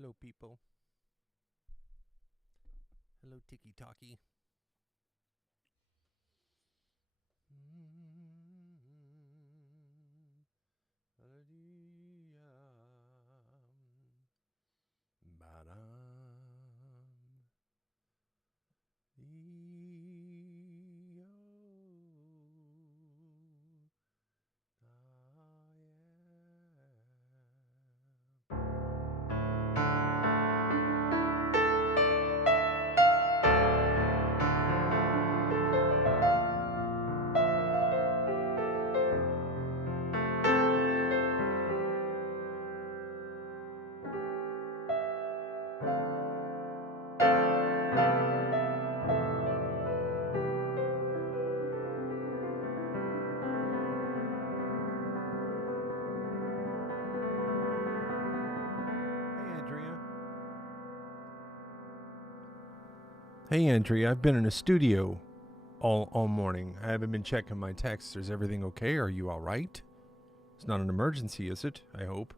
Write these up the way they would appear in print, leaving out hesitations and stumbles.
Hello, people. Hello, Tiki Talkie. Hey, Andrea, I've been in a studio all morning. I haven't been checking my texts. Is everything okay? Are you all right? It's not an emergency, is it? I hope.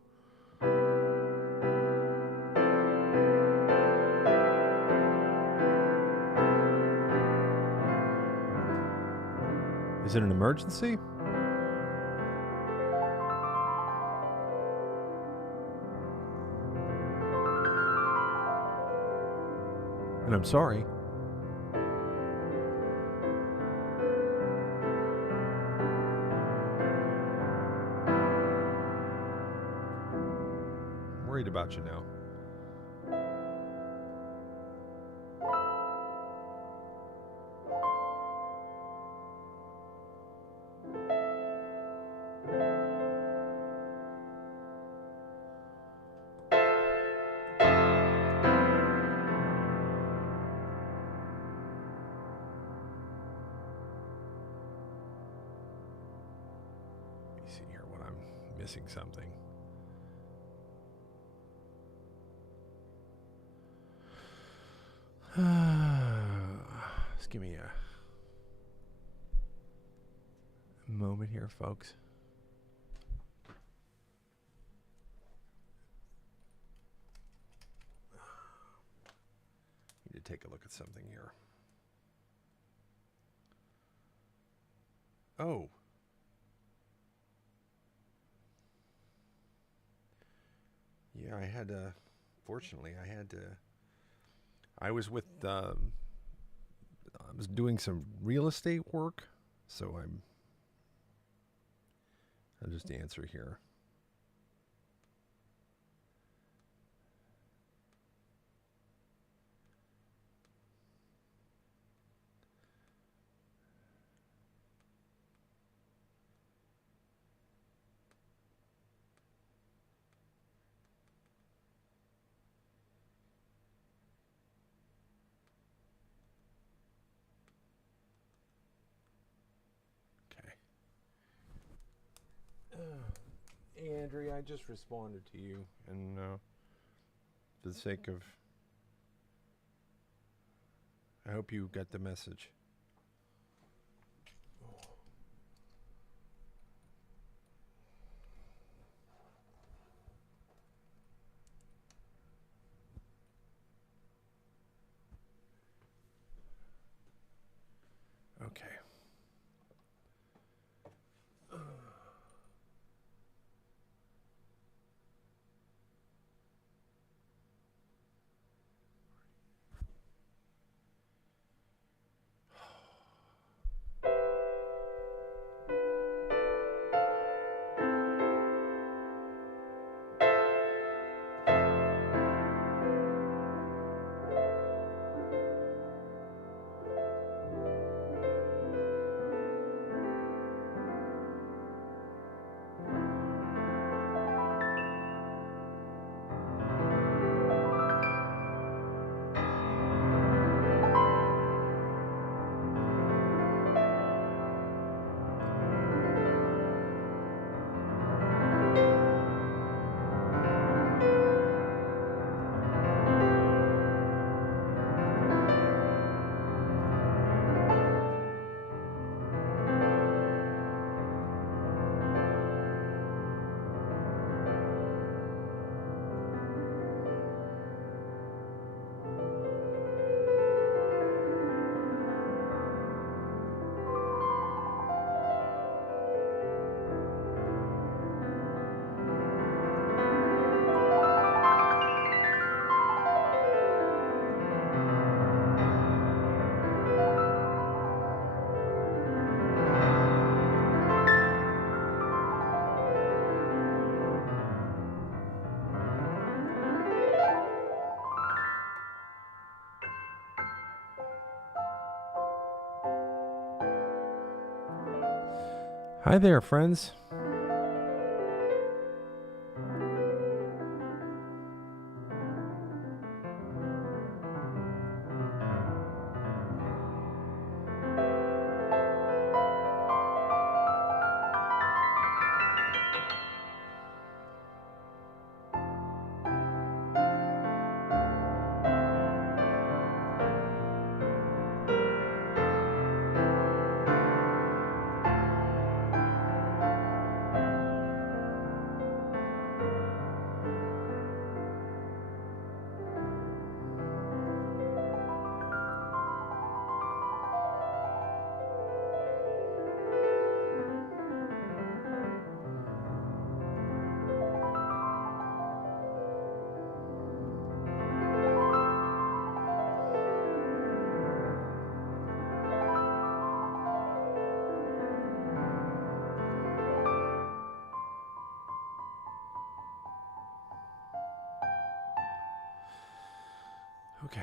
Is it an emergency? And I'm sorry. I'm worried about you now. Let me see here what I'm missing something. Just give me a moment here, folks. Need to take a look at something here. Oh. Yeah, fortunately, I was I was doing some real estate work, so I'll just answer here. Andrea, I just responded to you, and for the sake of, I hope you got the message. Okay. Hi there, friends. Okay.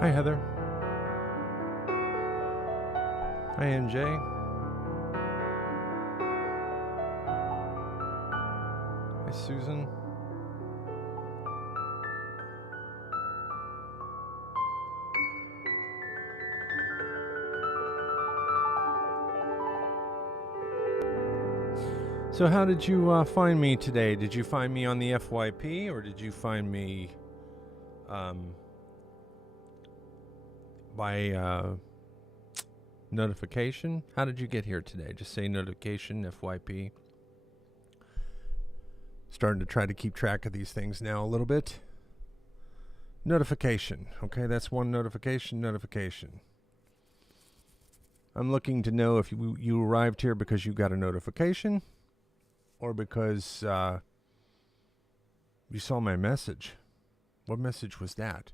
Hi, Heather. Hi, NJ. Hi, Susan. So how did you find me today? Did you find me on the FYP, or did you find me by notification? How did you get here today? Just say notification, FYP. Starting to try to keep track of these things now a little bit. Notification. Okay, that's one notification. I'm looking to know if you arrived here because you got a notification, or because you saw my message. What message was that?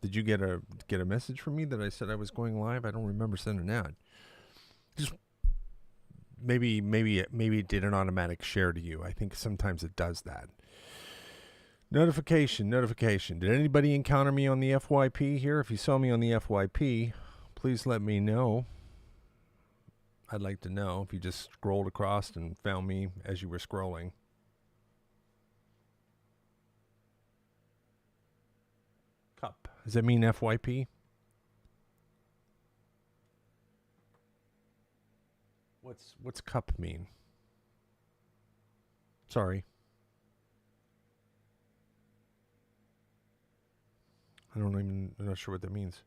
Did you get a message from me that I said I was going live? I don't remember sending that. Just maybe it did an automatic share to you. I think sometimes it does that. Notification. Did anybody encounter me on the FYP here? If you saw me on the FYP, please let me know. I'd like to know if you just scrolled across and found me as you were scrolling. Cup. Does that mean FYP? What's cup mean? Sorry. I'm not sure what that means.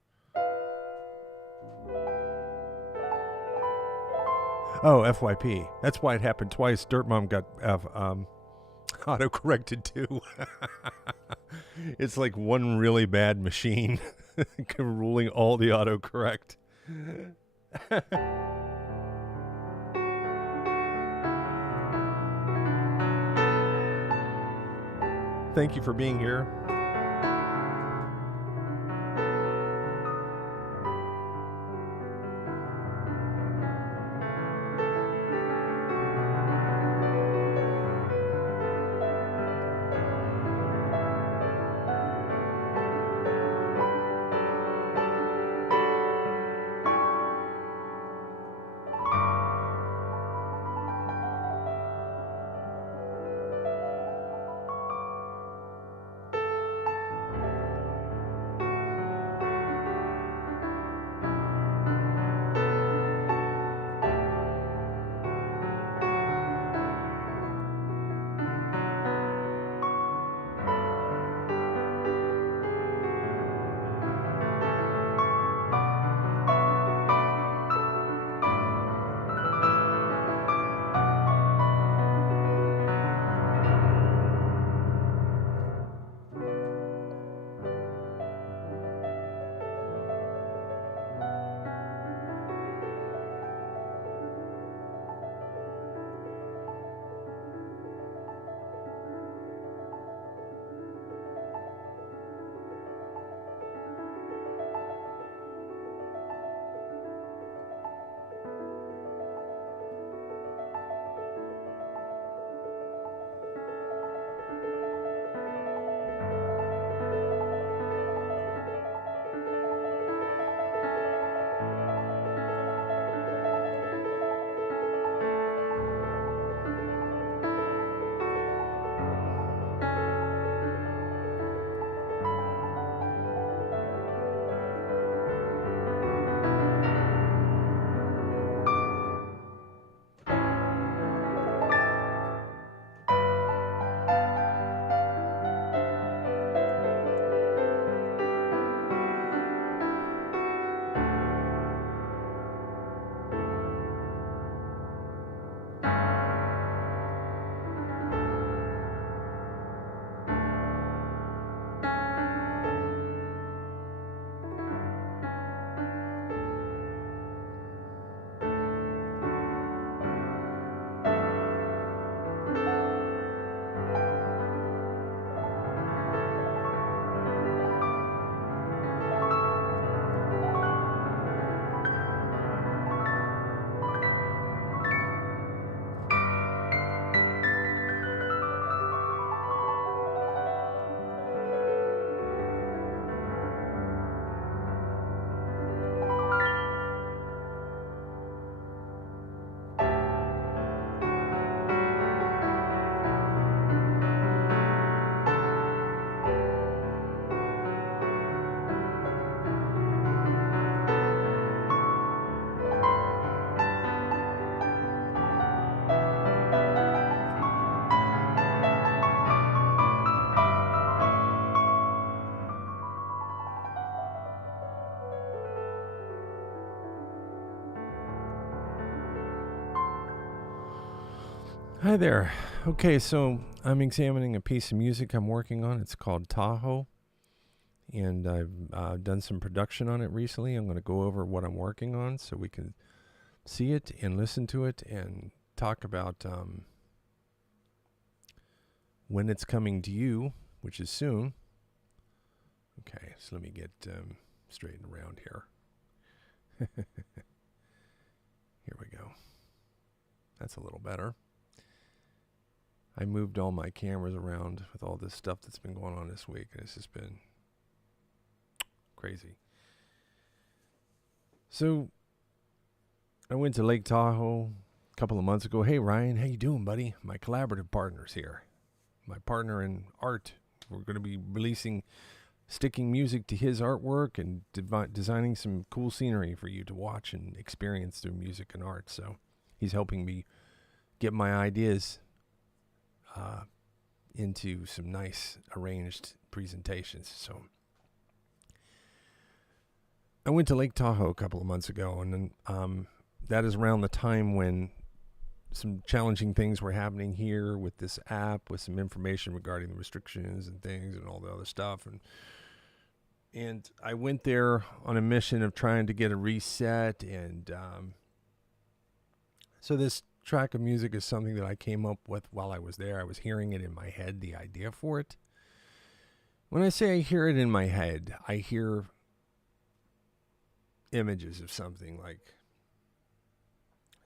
Oh, FYP. That's why it happened twice. Dirt Mom got auto-corrected too. It's like one really bad machine ruling all the autocorrect. Thank you for being here. Hi there. Okay, so I'm examining a piece of music I'm working on. It's called Tahoe, and I've done some production on it recently. I'm going to go over what I'm working on so we can see it and listen to it and talk about when it's coming to you, which is soon. Okay, so let me get straightened around here. Here we go. That's a little better. I moved all my cameras around with all this stuff that's been going on this week, and it's just been crazy. So I went to Lake Tahoe a couple of months ago. Hey, Ryan, how you doing, buddy? My collaborative partner's here. My partner in art. We're going to be sticking music to his artwork and designing some cool scenery for you to watch and experience through music and art. So he's helping me get my ideas into some nice arranged presentations. So I went to Lake Tahoe a couple of months ago, and then that is around the time when some challenging things were happening here with this app, with some information regarding the restrictions and things and all the other stuff. And I went there on a mission of trying to get a reset. And so this track of music is something that I came up with while I was there. I was hearing it in my head, the idea for it. When I say I hear it in my head, I hear images of something. Like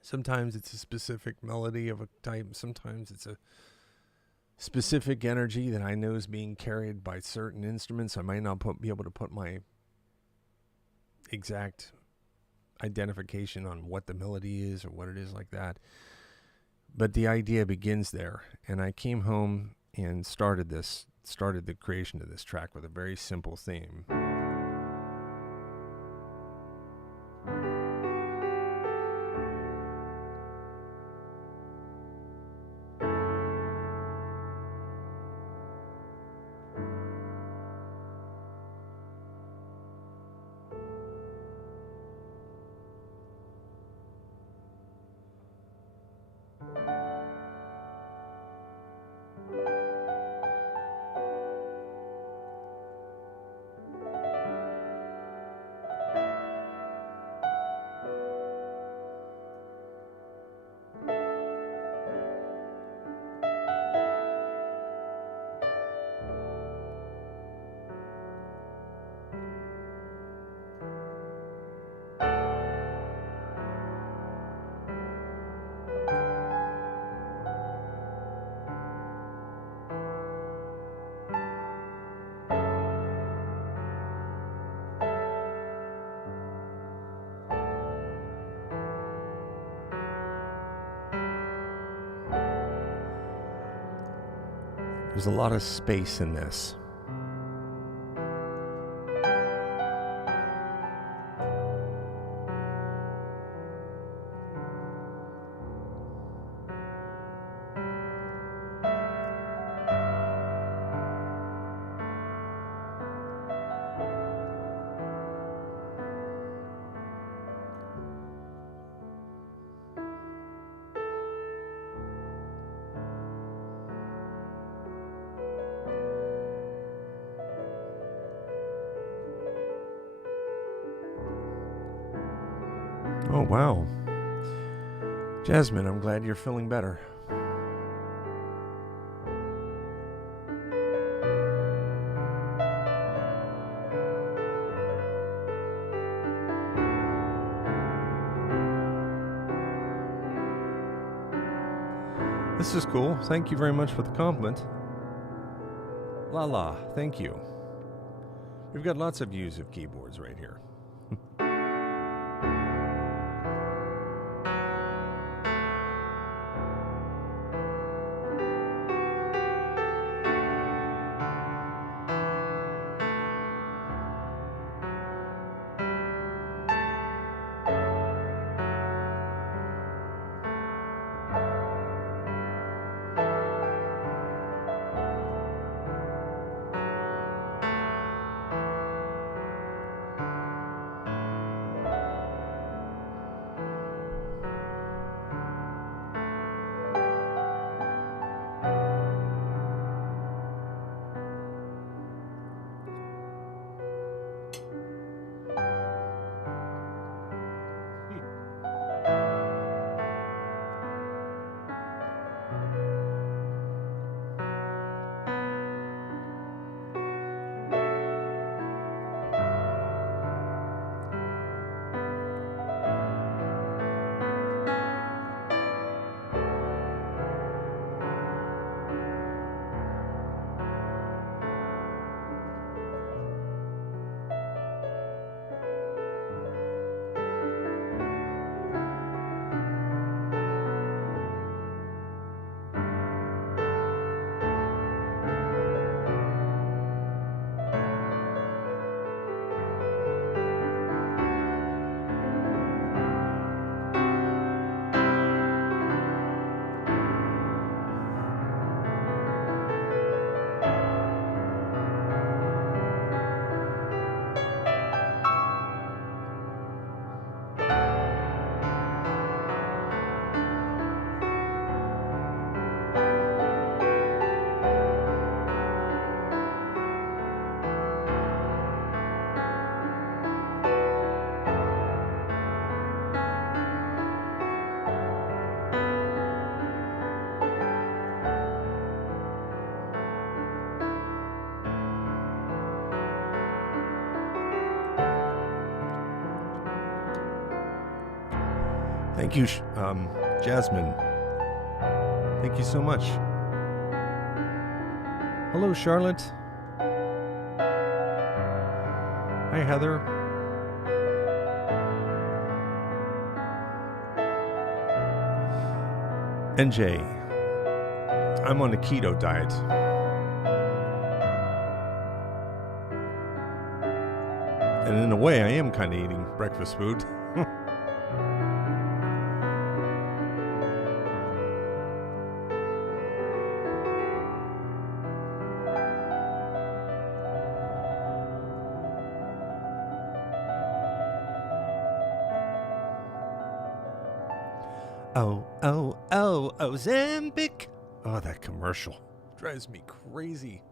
sometimes it's a specific melody of a type, sometimes it's a specific energy that I know is being carried by certain instruments. I might not be able to put my exact identification on what the melody is or what it is like that, but the idea begins there. And I came home and started the creation of this track with a very simple theme. There's a lot of space in this. Oh, wow. Jasmine, I'm glad you're feeling better. This is cool. Thank you very much for the compliment. La, thank you. We've got lots of views of keyboards right here. Thank you, Jasmine. Thank you so much. Hello, Charlotte. Hi, Heather. NJ, I'm on a keto diet. And in a way, I am kind of eating breakfast food. Ozempic. Oh, that commercial drives me crazy.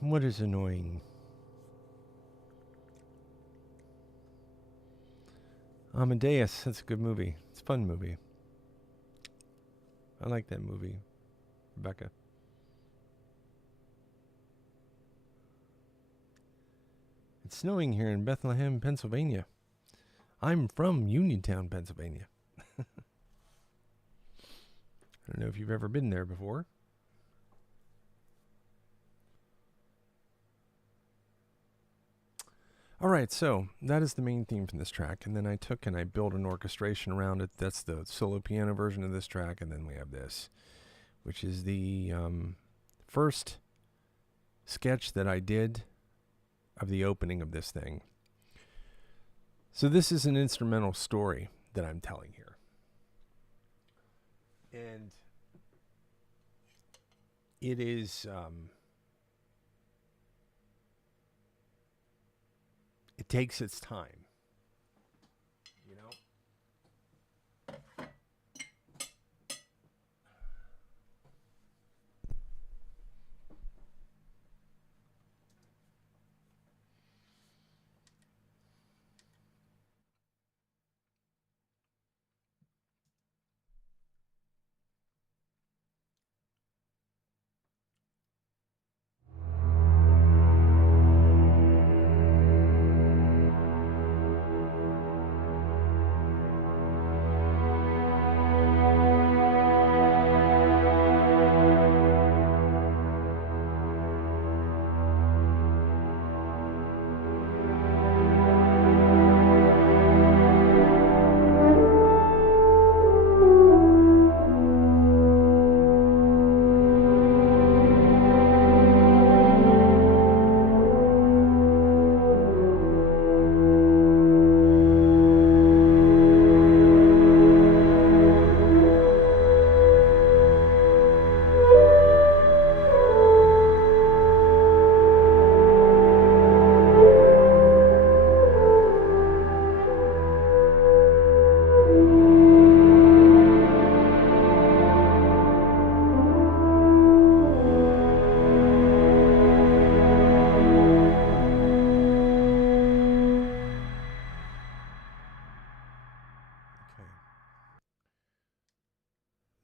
What is annoying? Amadeus, that's a good movie. It's a fun movie. I like that movie, Rebecca. It's snowing here in Bethlehem, Pennsylvania. I'm from Uniontown, Pennsylvania. I don't know if you've ever been there before. All right, so that is the main theme from this track, and then I took and I built an orchestration around it. That's the solo piano version of this track, and then we have this, which is the first sketch that I did of the opening of this thing. So this is an instrumental story that I'm telling here. And it is... it takes its time, you know?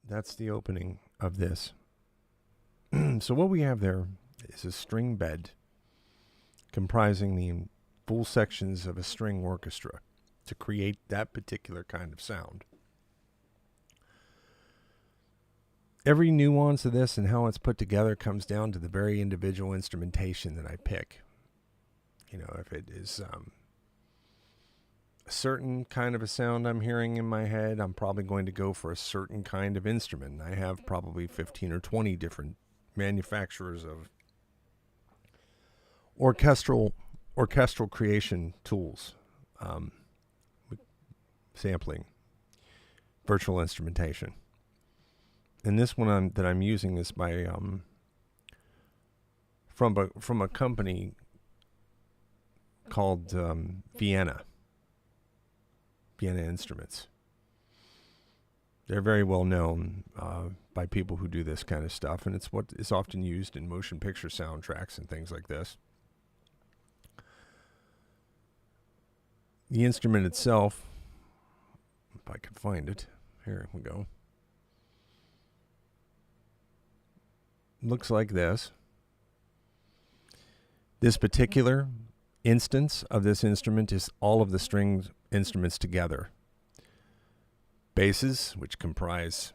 that's the opening of this. So what we have there is a string bed comprising the full sections of a string orchestra to create that particular kind of sound. Every nuance of this and how it's put together comes down to the very individual instrumentation that I pick. You know, if it is a certain kind of a sound I'm hearing in my head, I'm probably going to go for a certain kind of instrument. I have probably 15 or 20 different manufacturers of orchestral creation tools, sampling, virtual instrumentation. And this one that I'm using is by from a company called Vienna Instruments. They're very well known by people who do this kind of stuff, and it's what is often used in motion picture soundtracks and things like this. The instrument itself, if I could find it, here we go, looks like this. This particular instance of this instrument is all of the string instruments together. Basses, which comprise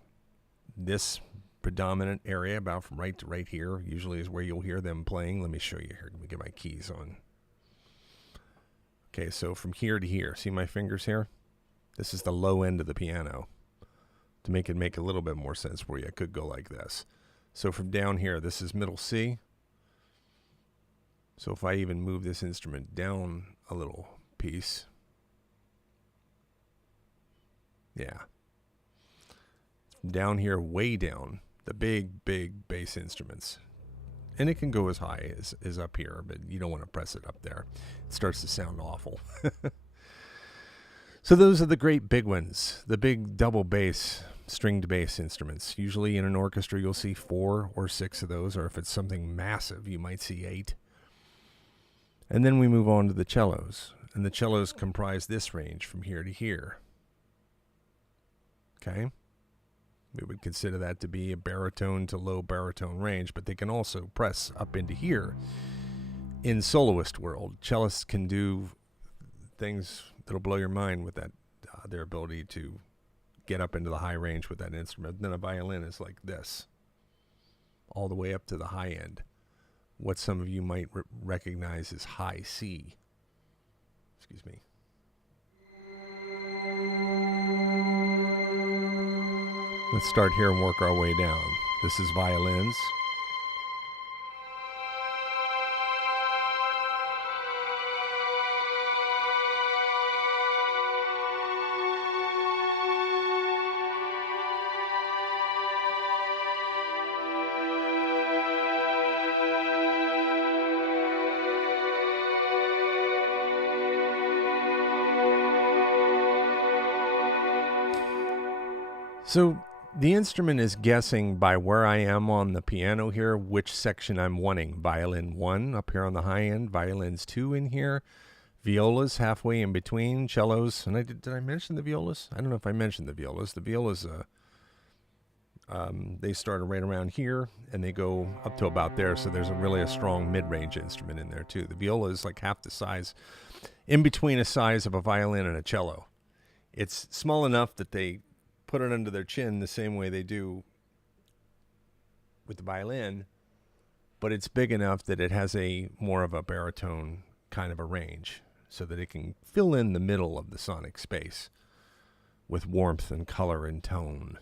this predominant area, about from right to right here, usually is where you'll hear them playing. Let me show you here. Let me get my keys on. Okay, so from here to here, see my fingers here? This is the low end of the piano. To make it make a little bit more sense for you, I could go like this. So from down here, this is middle C. So if I even move this instrument down a little piece, yeah. Down here, way down, the big bass instruments. And it can go as high as up here, but you don't want to press it up there. It starts to sound awful. So those are the great big ones, the big double bass, stringed bass instruments. Usually in an orchestra, you'll see 4 or 6 of those, or if it's something massive, you might see 8. And then we move on to the cellos. And the cellos comprise this range from here to here. Okay? We would consider that to be a baritone to low baritone range, but they can also press up into here. In soloist world, cellists can do things that'll blow your mind with that, their ability to get up into the high range with that instrument. Then a violin is like this, all the way up to the high end. What some of you might recognize as high C. Excuse me. Let's start here and work our way down. This is violins. So the instrument is guessing by where I am on the piano here, which section I'm wanting. Violin 1 up here on the high end, violins 2 in here, violas halfway in between, cellos. And did I mention the violas? I don't know if I mentioned the violas. The violas, they start right around here and they go up to about there. So there's really a strong mid-range instrument in there too. The viola is like half the size, in between a size of a violin and a cello. It's small enough that they put it under their chin the same way they do with the violin, but it's big enough that it has a more of a baritone kind of a range so that it can fill in the middle of the sonic space with warmth and color and tone.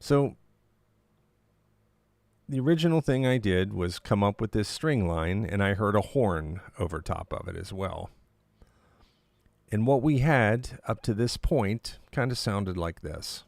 So the original thing I did was come up with this string line, and I heard a horn over top of it as well. And what we had up to this point kind of sounded like this.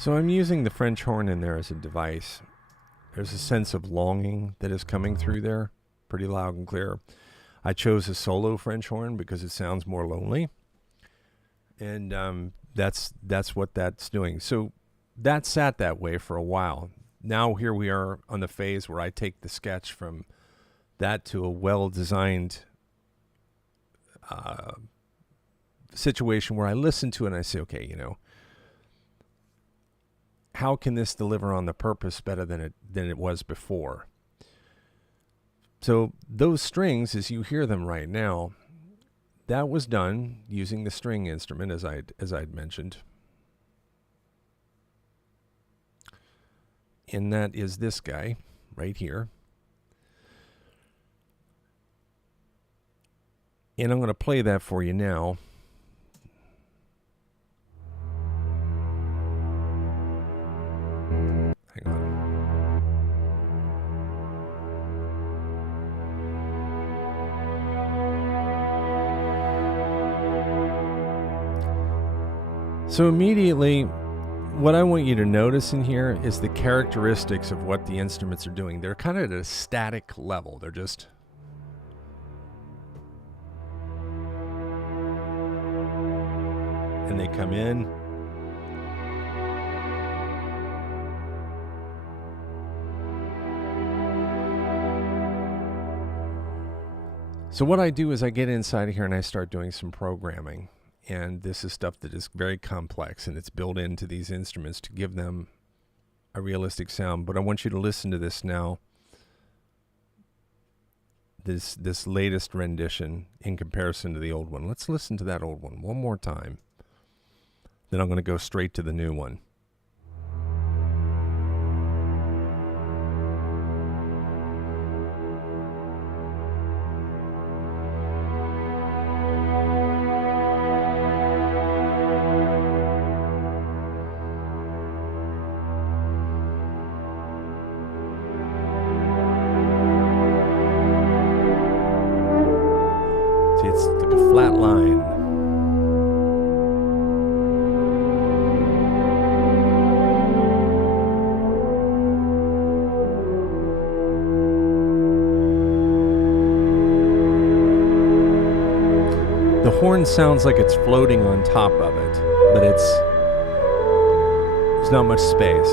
So I'm using the French horn in there as a device. There's a sense of longing that is coming through there, pretty loud and clear. I chose a solo French horn because it sounds more lonely. And that's what that's doing. So that sat that way for a while. Now here we are on the phase where I take the sketch from that to a well-designed situation where I listen to it and I say, okay, how can this deliver on the purpose better than it was before? So those strings, as you hear them right now, that was done using the string instrument, as I'd mentioned. And that is this guy right here. And I'm going to play that for you now. Hang on. So immediately, what I want you to notice in here is the characteristics of what the instruments are doing. They're kind of at a static level. They're just... and they come in. So what I do is I get inside here and I start doing some programming. And this is stuff that is very complex, and it's built into these instruments to give them a realistic sound. But I want you to listen to this now. This latest rendition in comparison to the old one. Let's listen to that old one more time. Then I'm going to go straight to the new one. See, it's like a flat line. The horn sounds like it's floating on top of it, but there's not much space.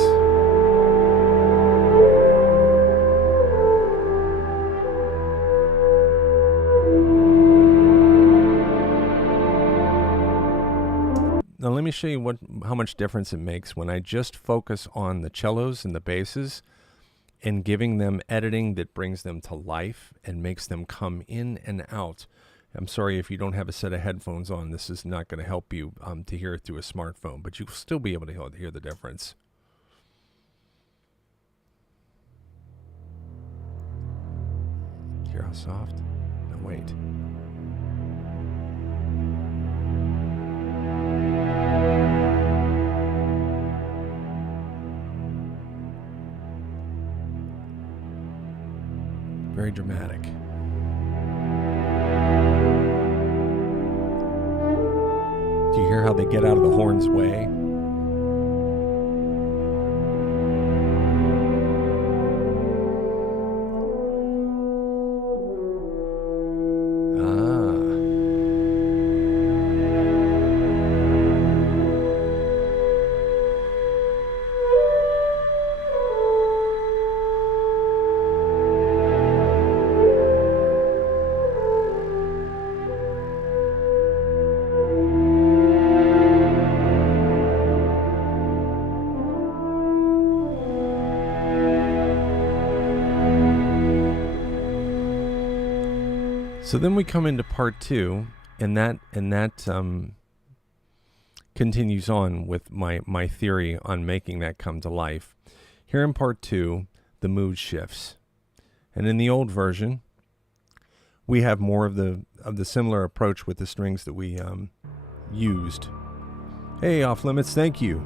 Now let me show you how much difference it makes when I just focus on the cellos and the basses and giving them editing that brings them to life and makes them come in and out. I'm sorry if you don't have a set of headphones on. This is not going to help you to hear it through a smartphone, but you'll still be able to hear the difference. Hear how soft? No, wait. Very dramatic. Do you hear how they get out of the horn's way? So then we come into part two, and that continues on with my theory on making that come to life. Here in part two, the mood shifts, and in the old version, we have more of the similar approach with the strings that we used. Hey, Off Limits, thank you.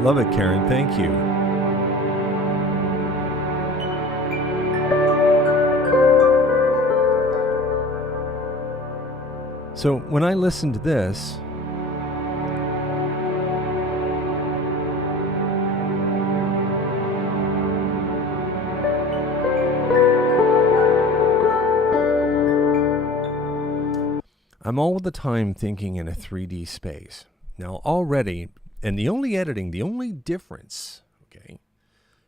Love it, Karen. Thank you. So when I listen to this, I'm all the time thinking in a 3D space. Now already, and the only difference, okay,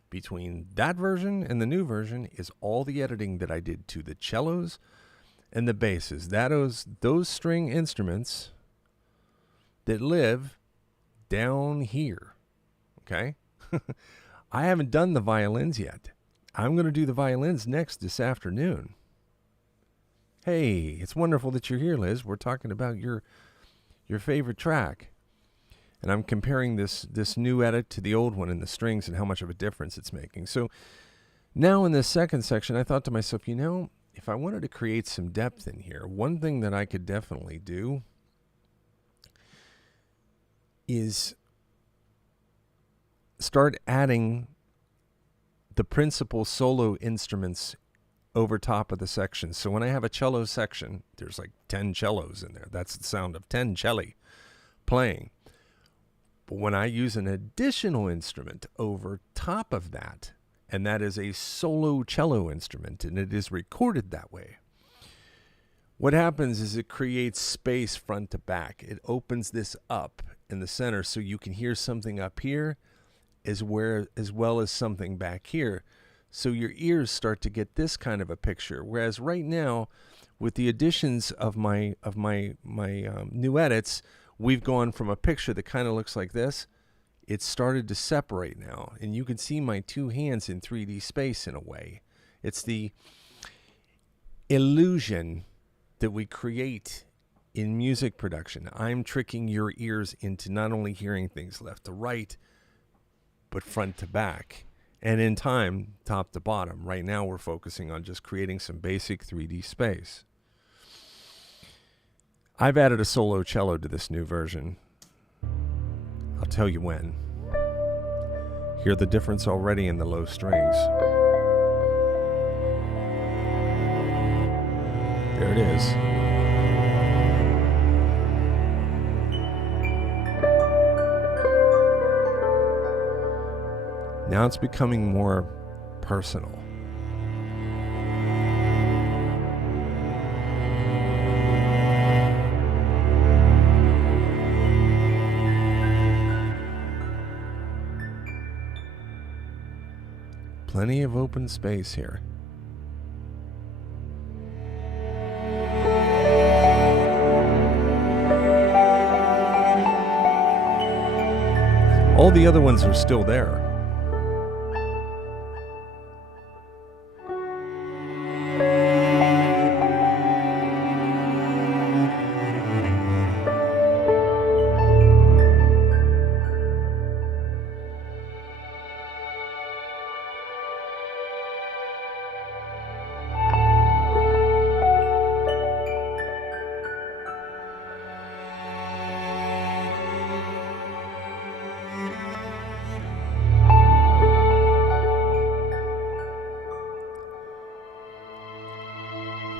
between that version and the new version is all the editing that I did to the cellos and the basses. Those string instruments that live down here, okay? I haven't done the violins yet. I'm going to do the violins next this afternoon. Hey, it's wonderful that you're here, Liz. We're talking about your favorite track. And I'm comparing this new edit to the old one in the strings and how much of a difference it's making. So now in this second section, I thought to myself, if I wanted to create some depth in here, one thing that I could definitely do is start adding the principal solo instruments over top of the section. So when I have a cello section, there's like 10 cellos in there. That's the sound of 10 celli playing. But when I use an additional instrument over top of that, and that is a solo cello instrument, and it is recorded that way, what happens is it creates space front to back. It opens this up in the center so you can hear something up here as well as something back here. So your ears start to get this kind of a picture. Whereas right now, with the additions of my new edits, we've gone from a picture that kind of looks like this. It's started to separate now, and you can see my two hands in 3D space in a way. It's the illusion that we create in music production. I'm tricking your ears into not only hearing things left to right, but front to back. And in time, top to bottom. Right now, we're focusing on just creating some basic 3D space. I've added a solo cello to this new version. I'll tell you when. Hear the difference already in the low strings. There it is. Now it's becoming more personal. Plenty of open space here. All the other ones are still there.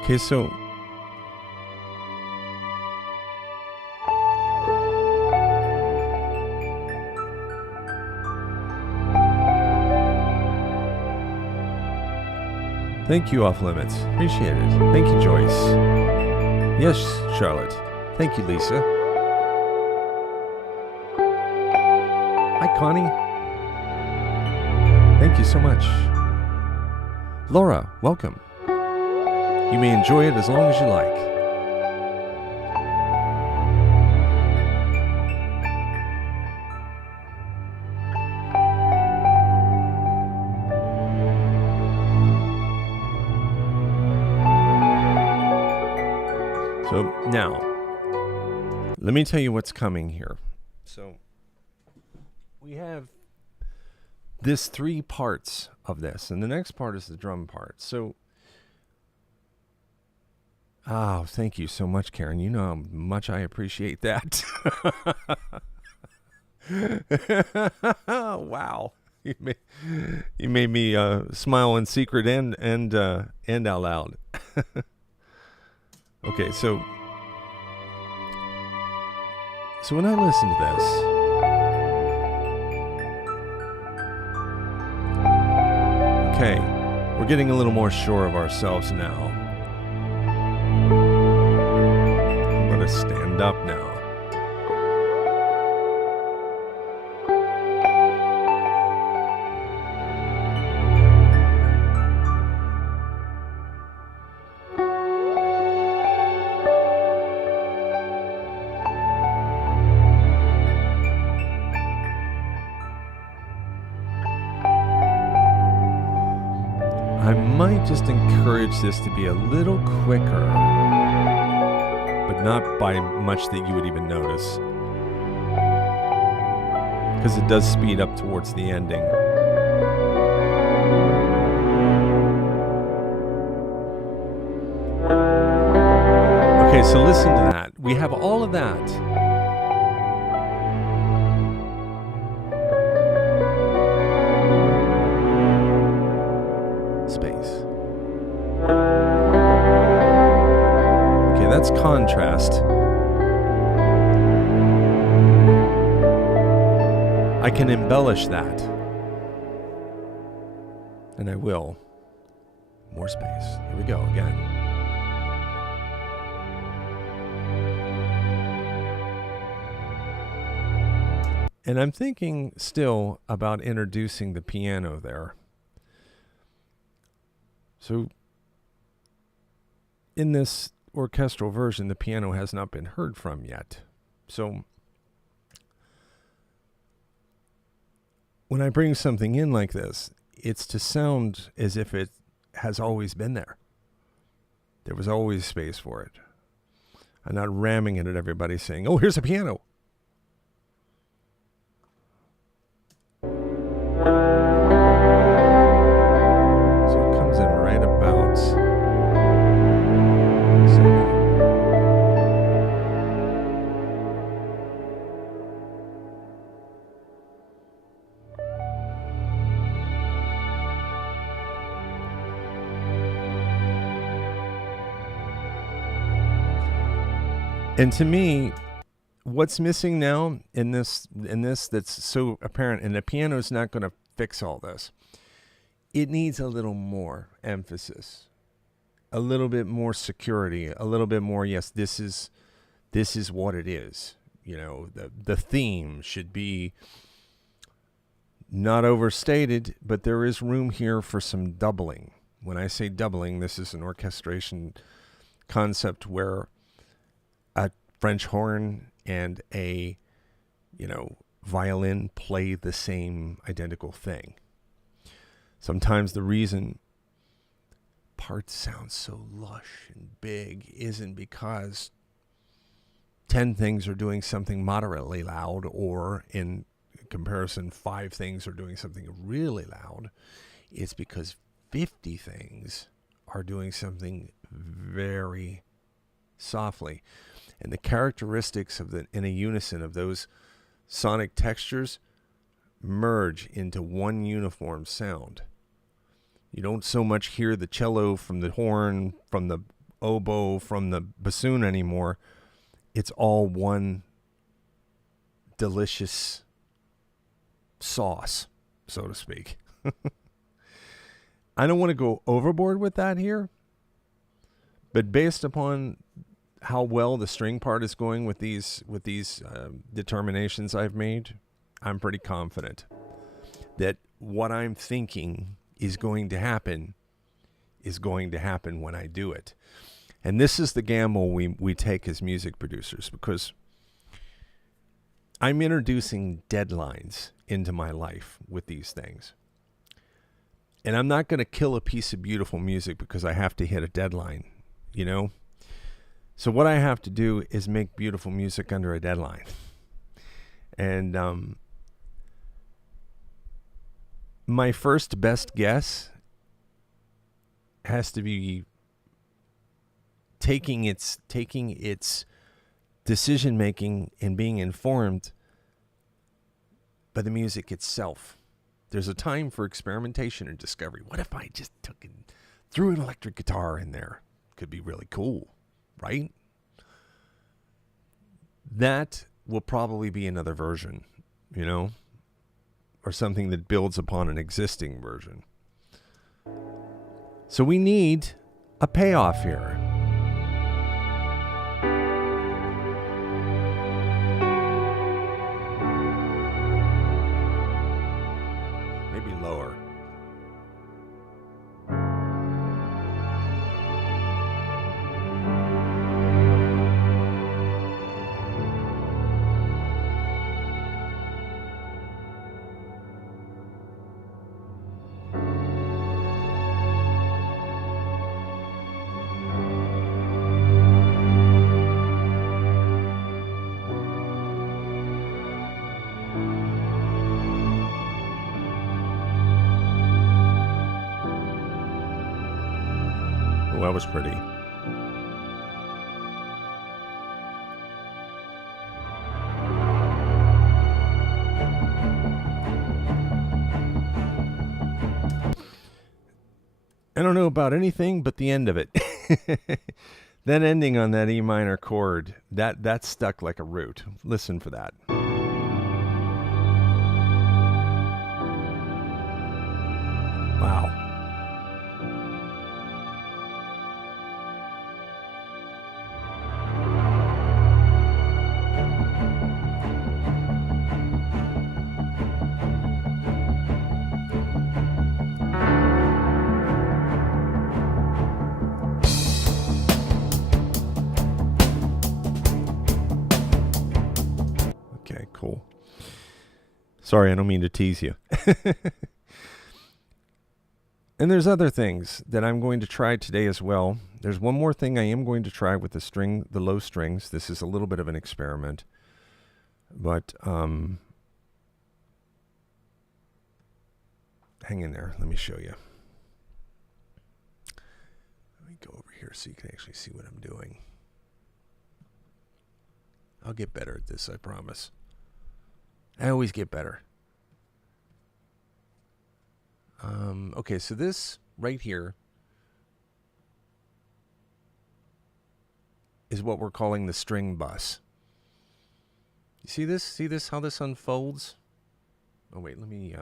Okay, so thank you, Off Limits. Appreciate it. Thank you, Joyce. Yes, Charlotte. Thank you, Lisa. Hi, Connie. Thank you so much. Laura, welcome. You may enjoy it as long as you like. So now, let me tell you what's coming here. So we have this 3 parts of this, and the next part is the drum part. So oh, thank you so much, Karen. You know how much I appreciate that. Wow. You made me smile in secret and out loud. Okay, so So when I listen to this, okay, we're getting a little more sure of ourselves now. I'm going to stand up now. I might just encourage this to be a little quicker, but not by much that you would even notice, because it does speed up towards the ending. Okay, so listen to that. We have all of that. Space. Okay, that's contrast. I can embellish that. And I will. More space. Here we go again. And I'm thinking still about introducing the piano there. So in this orchestral version, the piano has not been heard from yet. So when I bring something in like this, it's to sound as if it has always been there. There was always space for it. I'm not ramming it at everybody saying, oh, here's a piano. And to me, what's missing now in this that's so apparent, and the piano's not going to fix all this. It needs a little more emphasis, a little bit more security, a little bit more, yes, this is what it is. You know, the theme should be not overstated, but there is room here for some doubling. When I say doubling, this is an orchestration concept where a French horn and a, violin play the same identical thing. Sometimes the reason parts sound so lush and big isn't because 10 things are doing something moderately loud, or in comparison, 5 things are doing something really loud. It's because 50 things are doing something very softly. And the characteristics of in a unison of those sonic textures merge into one uniform sound. You don't so much hear the cello from the horn, from the oboe, from the bassoon anymore. It's all one delicious sauce, so to speak. I don't want to go overboard with that here, but based upon how well the string part is going with these determinations I've made, I'm pretty confident that what I'm thinking is going to happen when I do it. And this is the gamble we take as music producers, because I'm introducing deadlines into my life with these things. And I'm not going to kill a piece of beautiful music because I have to hit a deadline, So what I have to do is make beautiful music under a deadline. And my first best guess has to be taking its decision making and being informed by the music itself. There's a time for experimentation and discovery. What if I just took and threw an electric guitar in there? Could be really cool, right? That will probably be another version, you know, or something that builds upon an existing version. So we need a payoff here. Maybe lower. That was pretty. I don't know about anything but the end of it. That ending on that E minor chord, that stuck like a root. Listen for that. Wow. Okay, cool. Sorry, I don't mean to tease you. And there's other things that I'm going to try today as well. There's one more thing I am going to try with the low strings. This is a little bit of an experiment. But hang in there. Let me show you. Let me go over here so you can actually see what I'm doing. I'll get better at this, I promise. I always get better. Okay, so this right here is what we're calling the string bus. You see this? See this? How this unfolds? Oh wait, let me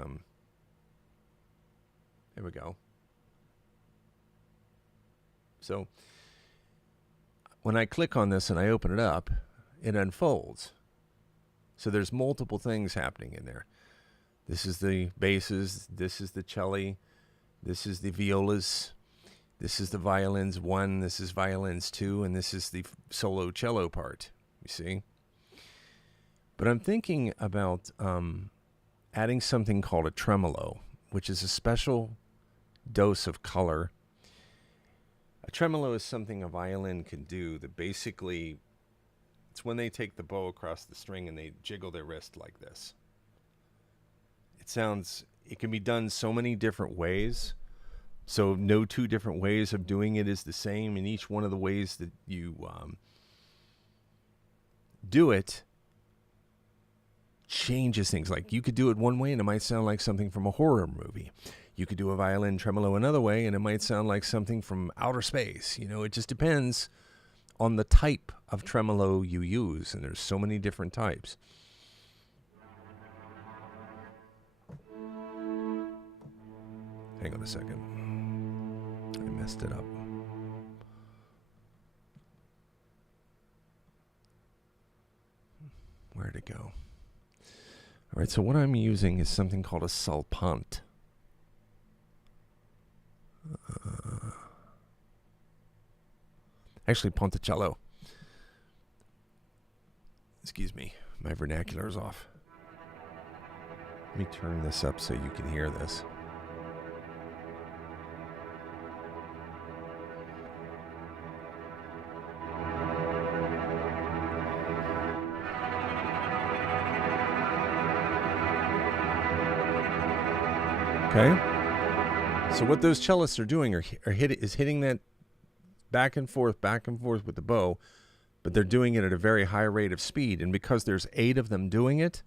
there we go. So when I click on this and I open it up, it unfolds. So there's multiple things happening in there. This is the basses, this is the cello, this is the violas, this is the violins 1, this is violins 2, and this is the solo cello part, you see? But I'm thinking about adding something called a tremolo, which is a special dose of color. A tremolo is something a violin can do that basically, it's when they take the bow across the string and they jiggle their wrist like this. It can be done so many different ways. So no two different ways of doing it is the same. And each one of the ways that you do it changes things. Like you could do it one way and it might sound like something from a horror movie. You could do a violin tremolo another way and it might sound like something from outer space. You know, it just depends on the type of tremolo you use. And there's so many different types. Hang on a second. I messed it up. Where'd it go? All right, so what I'm using is something called a salpant. Actually, ponticello. Excuse me, my vernacular is off. Let me turn this up so you can hear this. Okay, so what those cellists are doing is hitting that back and forth with the bow, but they're doing it at a very high rate of speed. And because there's 8 of them doing it,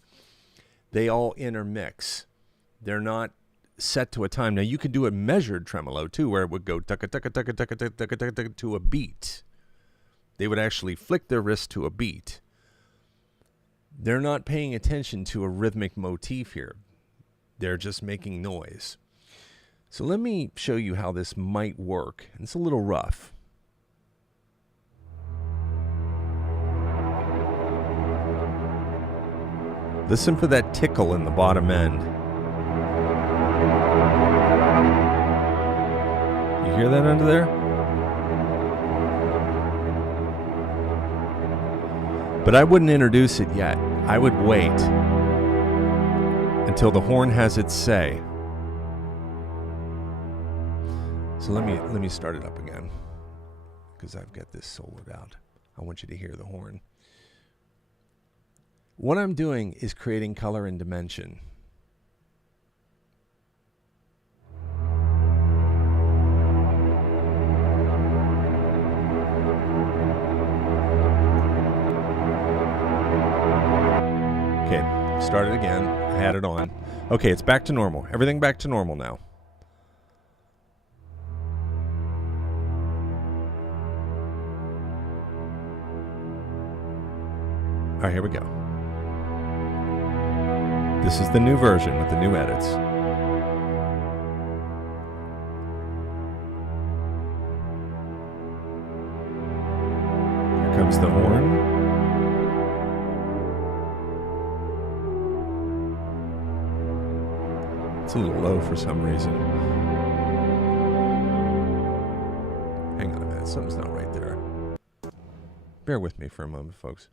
they all intermix. They're not set to a time. Now you could do a measured tremolo too, where it would go tucka tucka tucka tucka tucka tucka tucka to a beat. They would actually flick their wrist to a beat. they're not paying attention to a rhythmic motif here. They're just making noise. So let me show you how this might work. It's a little rough. Listen for that tickle in the bottom end. You hear that under there? But I wouldn't introduce it yet. I would wait until the horn has its say. So let me start it up again, because I've got this soloed out. I want you to hear the horn. What I'm doing is creating color and dimension. Okay, start it again. I had it on. Okay, it's back to normal. Everything back to normal now. All right, here we go. This is the new version with the new edits. Here comes the horn. It's a little low for some reason. Hang on a minute, something's not right there. Bear with me for a moment, folks.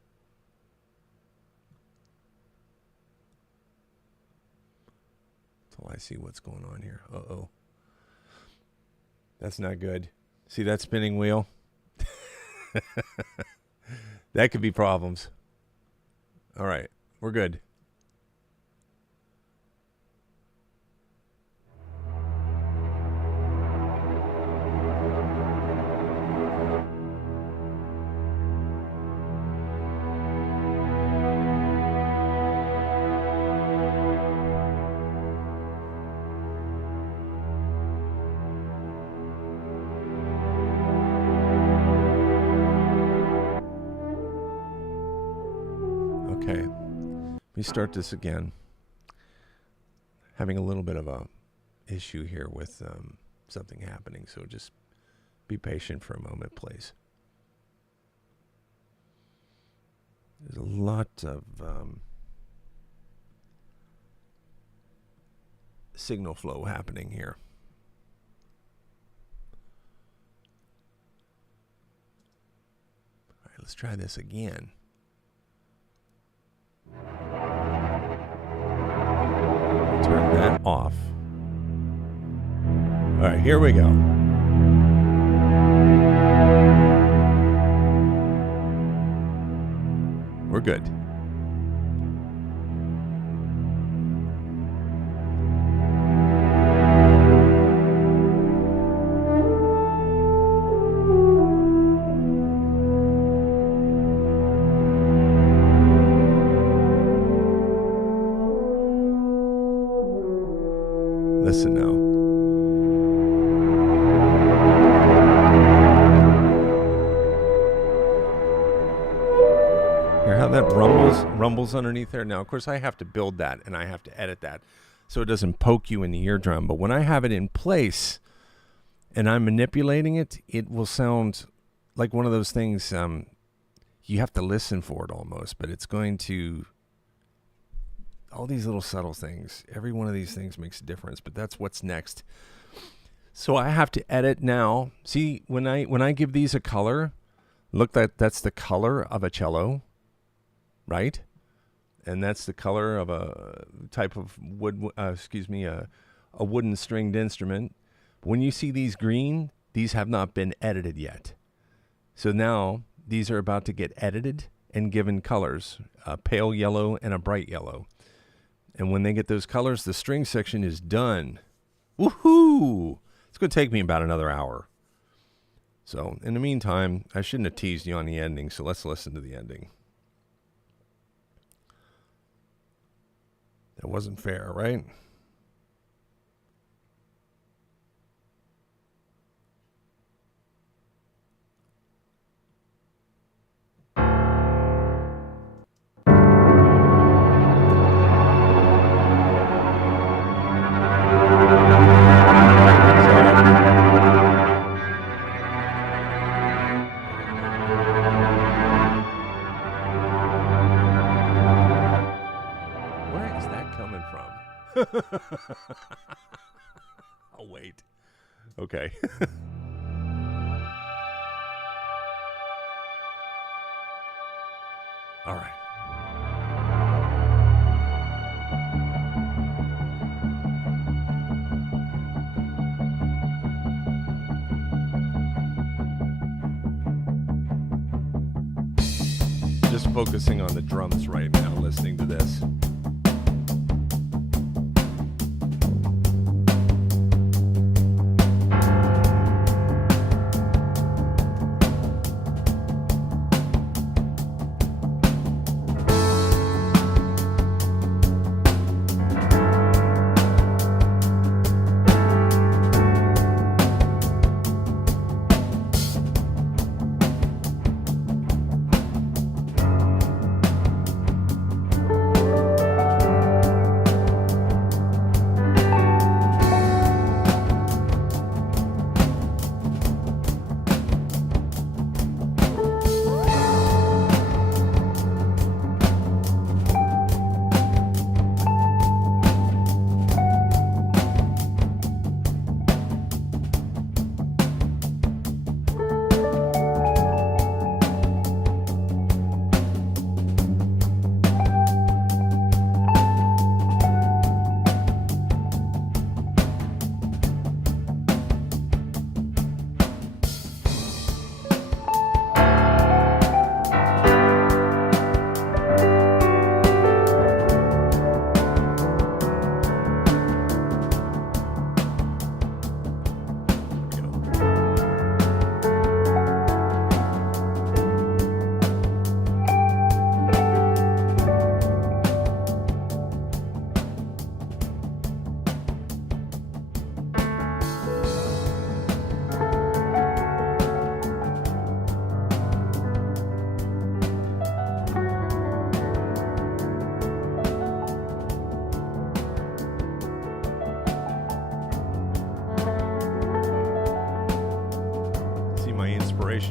I see what's going on here. Uh-oh. That's not good. See that spinning wheel? That could be problems. All right, we're good. Okay, let me start this again. Having a little bit of a issue here with something happening, so just be patient for a moment, please. There's a lot of signal flow happening here. All right, let's try this again. Turn that off. All right, here we go. We're good. Listen now. Hear how that rumbles underneath there? Now, of course, I have to build that and I have to edit that so it doesn't poke you in the eardrum. But when I have it in place and I'm manipulating it, it will sound like one of those things you have to listen for it almost, but it's going to... all these little subtle things. Every one of these things makes a difference, but that's what's next. So I have to edit now. See, when I give these a color, look, that's the color of a cello, right? And that's the color of a type of wood, a wooden stringed instrument. When you see these green, these have not been edited yet. So now these are about to get edited and given colors, a pale yellow and a bright yellow. And when they get those colors, the string section is done. Woohoo! It's going to take me about another hour. So, in the meantime, I shouldn't have teased you on the ending, so let's listen to the ending. That wasn't fair, right? I'll wait. Okay. All right. Just focusing on the drums right now, listening to this.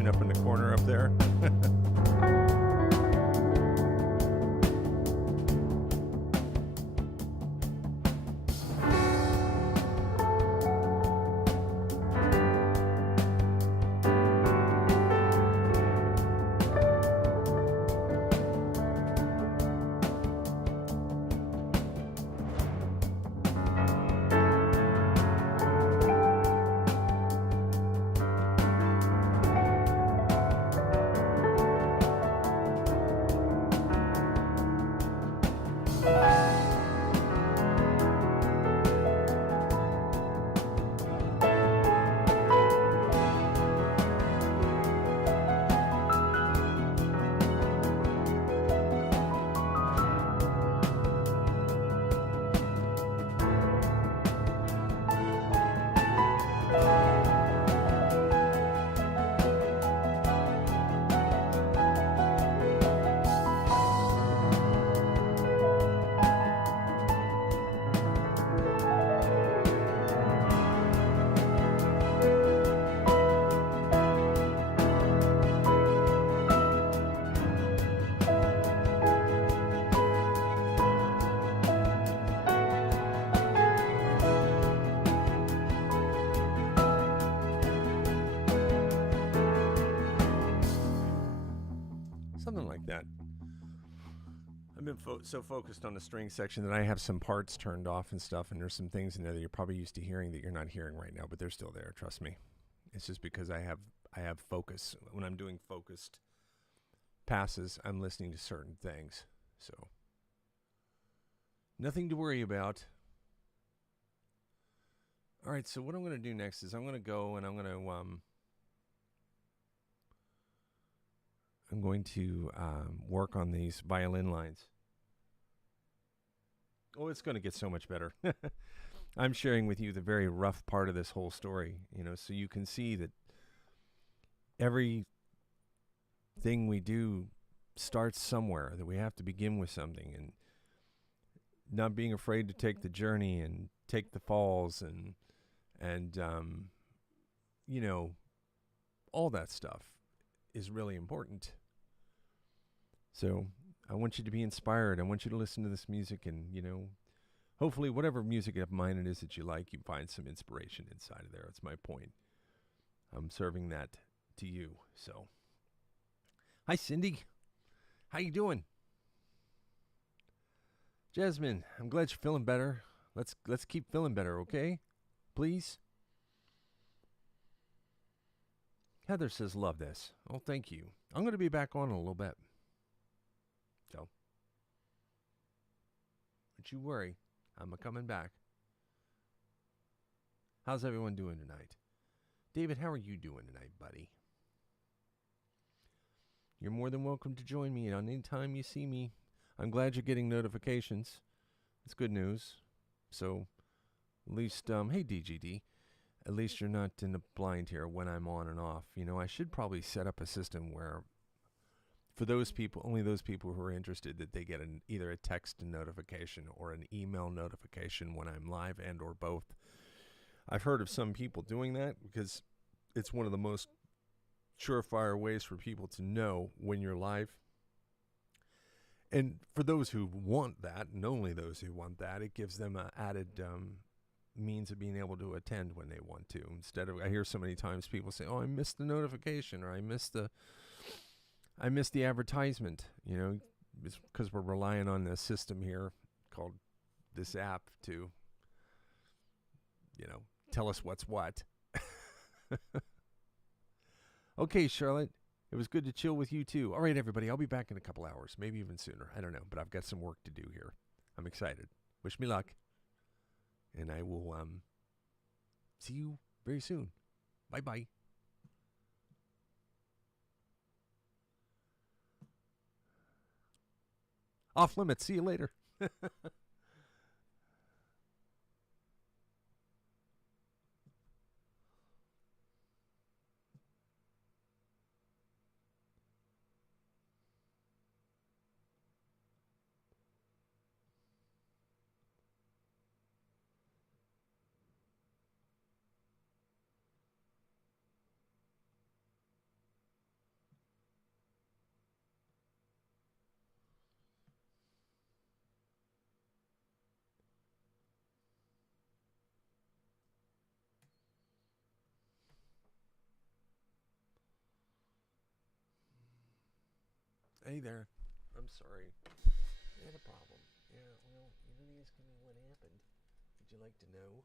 Up in the corner up there. Something like that. I've been so focused on the string section that I have some parts turned off and stuff, and there's some things in there that you're probably used to hearing that you're not hearing right now, but they're still there, trust me. It's just because I have focus. When I'm doing focused passes, I'm listening to certain things. So nothing to worry about. All right, so what I'm going to do next is I'm going to go and I'm going to work on these violin lines. Oh, it's going to get so much better. I'm sharing with you the very rough part of this whole story, so you can see that everything we do starts somewhere, that we have to begin with something, and not being afraid to take the journey and take the falls and all that stuff is really important. So I want you to be inspired. I want you to listen to this music and, hopefully, whatever music of mine it is that you like, you find some inspiration inside of there. That's my point. I'm serving that to you. So, hi, Cindy. How you doing? Jasmine, I'm glad you're feeling better. Let's keep feeling better, okay? Please. Heather says, love this. Oh, thank you. I'm going to be back on in a little bit. So, don't you worry. I'm coming back. How's everyone doing tonight? David, how are you doing tonight, buddy? You're more than welcome to join me on any time you see me. I'm glad you're getting notifications. It's good news. So, at least, hey, DGD. At least you're not in the blind here when I'm on and off. You know, I should probably set up a system where, for those people, only those people who are interested, that they get either a text notification or an email notification when I'm live, and or both. I've heard of some people doing that because it's one of the most surefire ways for people to know when you're live. And for those who want that, and only those who want that, it gives them an added means of being able to attend when they want to. Instead of, I hear so many times people say, "Oh, I missed the notification," or I missed the advertisement." You know, it's because we're relying on this system here called this app to, you know, tell us what's what. Okay, Charlotte. It was good to chill with you too. All right, everybody. I'll be back in a couple hours, maybe even sooner. I don't know, but I've got some work to do here. I'm excited. Wish me luck. And I will see you very soon. Bye-bye. Off limits. See you later. Hey there. I'm sorry. I had a problem. Yeah, well, you didn't ask me what happened. Would you like to know?